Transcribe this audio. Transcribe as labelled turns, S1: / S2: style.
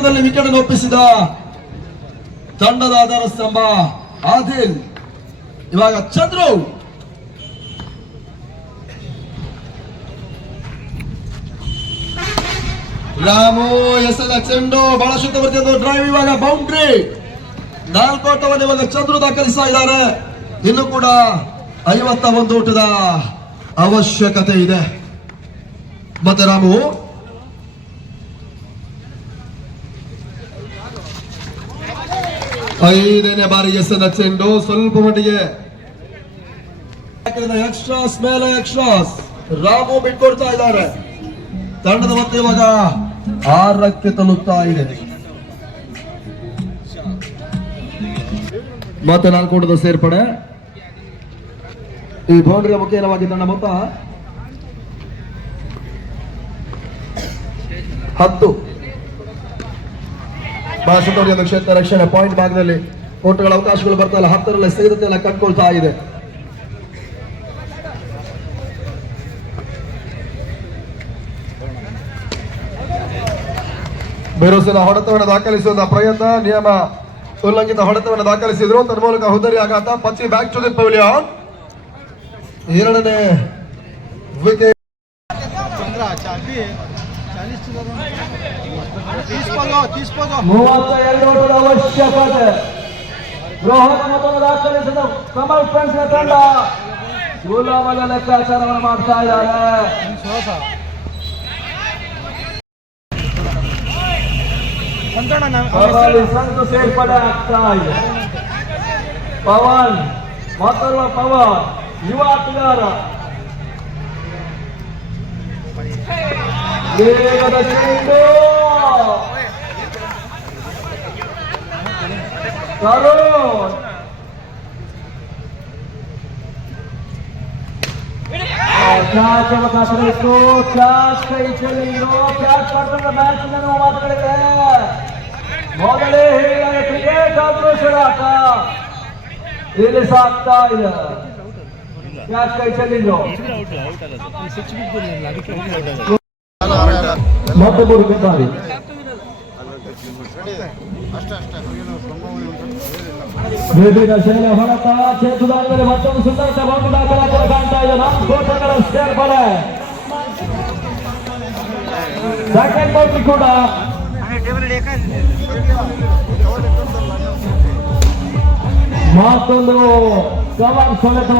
S1: ಹಂತದಲ್ಲಿ ವಿಕೆಟ್ ಒಪ್ಪಿಸಿದ ತಂಡದ ಆಧಾರ ಸ್ತಂಭ ಆದಿಲ್. ಇವಾಗ ಚಂದ್ರು. ರಾಮು ಎಲ್ ಚೆಂಡು ಬಹಳ ಶುದ್ಧ ಬರ್ತಿದ್ದು ಡ್ರೈವ್ ಇವಾಗ ಬೌಂಡ್ರಿ ನಾಲ್ಕು ಓಟವನ್ನು ಇವಾಗ ಚಂದ್ರು ದಾಖಲಿಸ್ತಾ ಇದ್ದಾರೆ. ಇನ್ನು ಕೂಡ ಐವತ್ತ ಒಂದು ಓಟದ ಅವಶ್ಯಕತೆ ಇದೆ. ಮತ್ತೆ ರಾಮು ಐದನೇ ಬಾರಿ ಎಸ್ ಚೆಂಡು ಸ್ವಲ್ಪ ಮಟ್ಟಿಗೆ. ಎಕ್ಸ್ಟ್ರಾಸ್ ಮೇಲೆ ಎಕ್ಸ್ಟ್ರಾಸ್ ರಾಮು ಬಿಟ್ಕೊಡ್ತಾ ಇದ್ದಾರೆ. ತಂಡದ ಮತ್ತೆ ಇವಾಗ ಆರಕ್ಕೆ ತಲುಪ್ತಾ ಇದೆ. ಮತ್ತೆ ನಾಲ್ಕು ಓಟದ ಸೇರ್ಪಡೆ. ಈ ಬೌಂಡ್ರಿಯ ಮುಖೇನವಾಗಿ ತಂಡ ಮೊತ್ತ ಹತ್ತು. ಒಂದು ಕ್ಷೇತ್ರ ರಕ್ಷಣೆ ಪಾಯಿಂಟ್ ಭಾಗದಲ್ಲಿ ಓಟುಗಳ ಅವಕಾಶಗಳು ಬರ್ತಾ ಇಲ್ಲ ಹತ್ತರಲ್ಲಿ ಎಲ್ಲ ಕಟ್ಕೊಳ್ತಾ ಇದೆ. ಬೇರೋಸಿನ ಹೊಡೆತವನ್ನು ದಾಖಲಿಸುವ ಪ್ರಯತ್ನ, ನಿಯಮ ಉಲ್ಲಂಘಿತ ಹೊಡೆತವನ್ನು ದಾಖಲಿಸಿದ್ರು. ತನ್ಮೂಲಕ ಹುದರಿ ಆಘಾತ. ಪಚ್ಚಿ ಬ್ಯಾಕ್ ಟು ದಿ ಎರಡನೇ ವಿಕೆಟ್
S2: ಮೂವತ್ತ ಎರಡು ಓಟದ ಅವಶ್ಯಕತೆ ರೋಹನ್ ಮೊತ್ತವನ್ನು ದಾಖಲಿಸಿದ ಕಮಲ್ ಫ್ರೆಂಡ್ಸ್ ತಂಡ ಸುಲಭದ ಲೆಕ್ಕಾಚಾರವನ್ನು ಮಾಡ್ತಾ ಇದ್ದಾರೆ ಕಬಡ್ಡಿ ಸಂಘ ಸೇರ್ಪಡೆ ಆಗ್ತಾ ಇದೆ ಪವನ್ ಮತ್ತೊಬ್ಬ ಪವನ್ ಯುವ ಆಟಗಾರ ವೇಗದ ಚೆಂಡು ಕ್ಯಾಚ್ ಅವಕಾಶ ಇತ್ತು ಕ್ಯಾಚ್ ಕೈ ಚೆಲ್ಲಿದ್ರು ಕ್ಯಾಚ್ ಮಾಡ್ಕೊಂಡ ಮ್ಯಾಚ್ ನಾವು ಮಾತುಗಳಿದೆ ಮೊದಲೇ ಹೇಳಿದಾಗ ಕ್ರಿಕೆಟ್ ಆಕ್ರೋಶದ ಆಟ ಇಲ್ಲಿ ಸಾಕ್ತಾ ಇದೆ ಕ್ಯಾಚ್ ಕೈ ಚೆಲ್ಲಿದ್ರು ಮತ್ತೊಬ್ಬರು ಬಿದ್ದಾರೆ ವಿವಿಧ ಶೈಲ ಹೊರತ ಚೇತುದಾರದಲ್ಲಿ ಮತ್ತೊಂದು ಸುಂದರ ಬಂದು ದಾಖಲಾತಿ ಕಾಣ್ತಾ ಇದೆ ನಾಲ್ಕು ಕೋಟಗಳ ಸೇರ್ಪಡೆ ಸೆಕೆಂಡ್ ಬೌಂಡ್ರಿ ಕೂಡ ಮತ್ತೊಂದು ಕವರ್ ಸಮೇತ